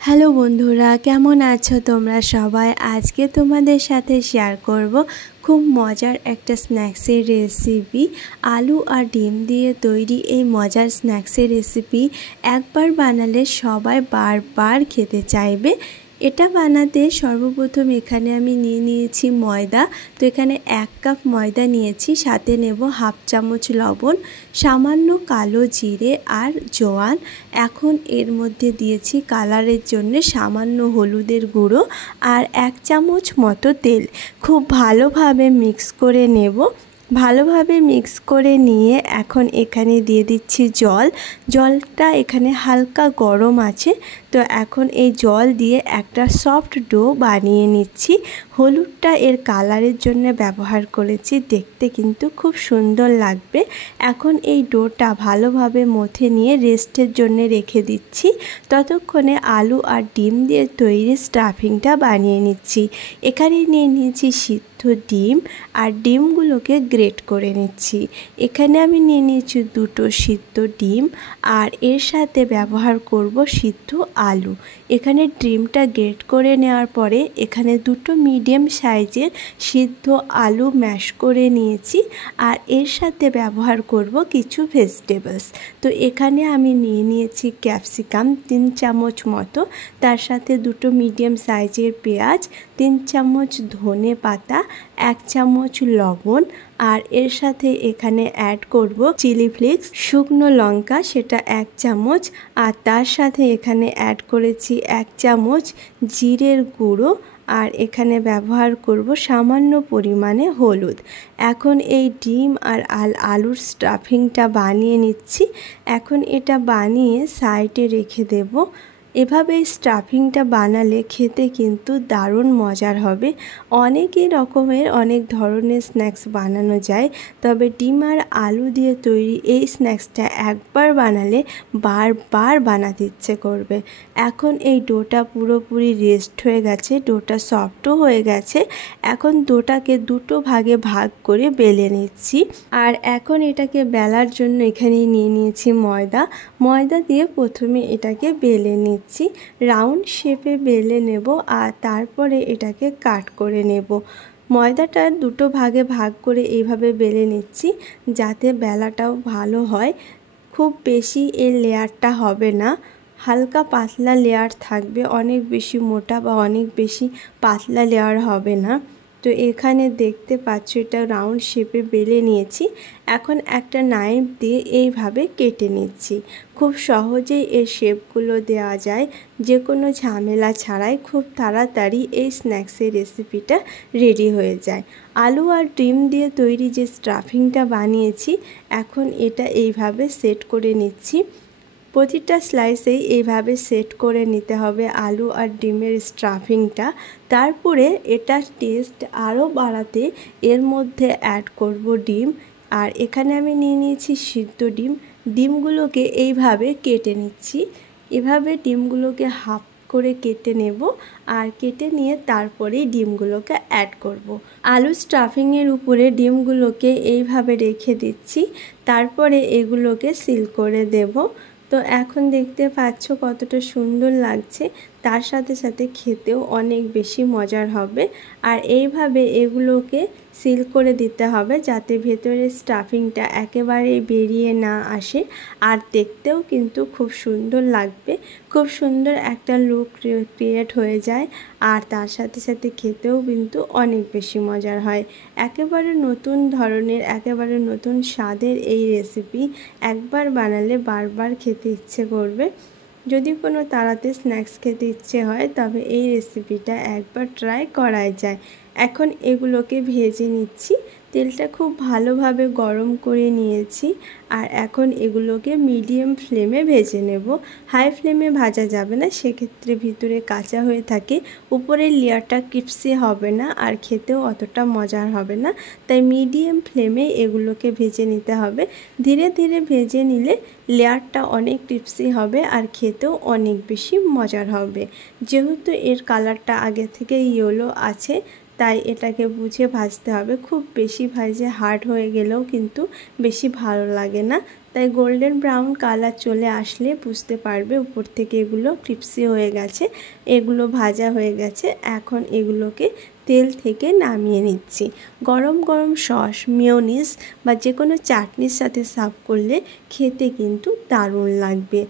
Hello বন্ধুরা, কেমন আছো তোমরা সবাই? আজকে তোমাদের সাথে শেয়ার করব খুব মজার একটা স্ন্যাক্সের রেসিপি। আলু আর ডিম দিয়ে তৈরি এই মজার স্ন্যাক্সের রেসিপি একবার বানালে সবাই বারবার খেতে চাইবে। এটা বানাতে সর্বপ্রথম এখানে আমি নিয়েছি ময়দা। তো এখানে 1 কাপ ময়দা নিয়েছি, সাথে নেব হাফ চামচ লবণ, সামান্য কালো জিরে আর জোয়ান। এখন এর মধ্যে দিয়েছি কালারের জন্য সামান্য হলুদের গুঁড়ো আর 1 চামচ মতো তেল। খুব ভালোভাবে মিক্স করে নেব। ভালোভাবে মিক্স করে নিয়ে এখন এখানে দিয়ে দিচ্ছি জল। জলটা এখানে হালকা গরম আছে। তো এখন এই জল দিয়ে একটা সফট ডো বানিয়ে নিচ্ছি। হলুদটা এর কালারের জন্য ব্যবহার করেছি, দেখতে কিন্তু খুব সুন্দর লাগবে। এখন এই ডোটা ভালোভাবে মথে নিয়ে রেস্টের জন্য রেখে দিচ্ছি। ততক্ষণে আলু আর ডিম দিয়ে তৈরি স্টাফিংটা বানিয়ে নিচ্ছি। এখানে নিয়ে নিয়েছি সিদ্ধ ডিম আর ডিমগুলোকে গ্রেট করে নিচ্ছি। এখানে আমি নিয়ে নিয়েছি 2টো সিদ্ধ ডিম আর এর সাথে ব্যবহার করব সিদ্ধ আলু। এখানে ডিমটা গ্রেট করে নেওয়ার পরে এখানে 2টো মিডিয়াম সাইজের সিদ্ধ আলু ম্যাশ করে নিয়েছি আর এর সাথে ব্যবহার করব কিছু ভেজিটেবলস। তো এখানে আমি নিয়ে নিয়েছি ক্যাপসিকাম 3 চামচ মতো, তার সাথে 2টো মিডিয়াম সাইজের পেঁয়াজ, 3 চামচ ধনে পাতা, 1 চামচ লবণ আর এর সাথে এখানে অ্যাড করব চিলি ফ্লেক্স, শুকনো লঙ্কা, সেটা 1 চামচ আর তার সাথে এখানে অ্যাড করেছি 1 চামচ জিরের গুঁড়ো আর এখানে ব্যবহার করব সামান্য পরিমাণে হলুদ। এখন এই ডিম আর আলুর স্টাফিংটা বানিয়ে নিচ্ছি। এখন এটা বানিয়ে সাইডে রেখে দেব। এভাবে স্টাফিংটা বানালে খেতে কিন্তু দারুণ মজার হবে। অনেক ধরনের স্ন্যাক্স বানানো যায়, তবে ডিম আর আলু দিয়ে তৈরি এই স্ন্যাক্সটা একবার বানালে বারবার বানাতে ইচ্ছে করবে। এখন এই ডোটা পুরোপুরি রেস্ট হয়ে গেছে, ডোটা সফটও হয়ে গেছে। এখন ডোটাকে 2টো ভাগে ভাগ করে বেলে নিচ্ছি। আর এখন এটাকে বেলার জন্য এখানে নিয়ে নিয়েছি ময়দা দিয়ে প্রথমে এটাকে বেলে নিচ্ছি। রাউন্ড শেপে বেলে নেব আর তারপরে এটাকে কাট করে নেব। ময়দাটা 2টো ভাগে ভাগ করে এইভাবে বেলে নিচ্ছি যাতে বেলাটাও ভালো হয়। খুব বেশি এর লেয়ারটা হবে না, হালকা পাতলা লেয়ার থাকবে, অনেক বেশি মোটা বা অনেক বেশি পাতলা লেয়ার হবে না। তো এখানে দেখতে পাচ্ছ এটা রাউন্ড শেপে বেলে নিয়েছি। এখন একটা নাইফ দিয়ে এইভাবে কেটে নিচ্ছি। খুব সহজেই এর শেপগুলো দেওয়া যায়, যে কোনো ঝামেলা ছাড়াই খুব তাড়াতাড়ি এই স্ন্যাক্সের রেসিপিটা রেডি হয়ে যায়। আলু আর ডিম দিয়ে তৈরি যে স্টাফিংটা বানিয়েছি, এখন এটা এইভাবে সেট করে নিচ্ছি। প্রতিটা স্লাইসেই এইভাবে সেট করে নিতে হবে আলু আর ডিমের স্টাফিংটা। তারপরে এটা টেস্ট আরও বাড়াতে এর মধ্যে অ্যাড করব ডিম। আর এখানে আমি নিয়ে নিয়েছি সিদ্ধ ডিমগুলোকে এইভাবে কেটে নিচ্ছি। এভাবে ডিমগুলোকে হাফ করে কেটে নেব আর কেটে নিয়ে তারপরেই ডিমগুলোকে অ্যাড করব। আলু স্টাফিংয়ের উপরে ডিমগুলোকে এইভাবে রেখে দিচ্ছি, তারপরে এগুলোকে সিল করে দেব। তো এখন দেখতে পাচ্ছ কতটা সুন্দর লাগছে, তার সাথে সাথে খেতেও অনেক বেশি মজার হবে। আর এইভাবে এগুলোকে সিল করে দিতে হবে যাতে ভেতরের স্টাফিংটা একেবারে বেরিয়ে না আসে। আর দেখতেও কিন্তু খুব সুন্দর লাগবে, খুব সুন্দর একটা লুক ক্রিয়েট হয়ে যায়। আর তার সাথে সাথে খেতেও কিন্তু অনেক বেশি মজার হয়। একেবারে নতুন ধরনের, একেবারে নতুন স্বাদের এই রেসিপি একবার বানালে বারবার খেতে ইচ্ছে করবে। যদি কোনো তাড়াতে স্ন্যাক্স খেতে ইচ্ছে হয় তবে এই রেসিপিটা একবার ট্রাই করাই যায়। এখন এগুলোকে ভেজে নিচ্ছি। তেলটা খুব ভালোভাবে গরম করে নিয়েছি আর এখন এগুলোকে মিডিয়াম ফ্লেমে ভেজে নেব। হাই ফ্লেমে ভাজা যাবে না, সেক্ষেত্রে ভিতরে কাঁচা হয়ে থাকে, উপরের লেয়ারটা ক্রিস্পি হবে না আর খেতেও অতটা মজার হবে না। তাই মিডিয়াম ফ্লেমে এগুলোকে ভেজে নিতে হবে। ধীরে ধীরে ভেজে নিলে লেয়ারটা অনেক ক্রিস্পি হবে আর খেতেও অনেক বেশি মজার হবে। যেহেতু এর কালারটা আগে থেকে ইয়েলো আছে, তাই এটাকে বুঝে ভাজতে হবে। খুব বেশি ভাজে হার্ড হয়ে গেলেও কিন্তু বেশি ভালো লাগে না। তাই গোল্ডেন ব্রাউন কালার চলে আসলে বুঝতে পারবে উপর থেকে এগুলো ক্রিপসি হয়ে গেছে, এগুলো ভাজা হয়ে গেছে। এখন এগুলোকে তেল থেকে নামিয়ে নিচ্ছি। গরম গরম সস, মেয়োনিজ বা যে কোনো চাটনির সাথে সার্ভ করলে খেতে কিন্তু দারুণ লাগবে।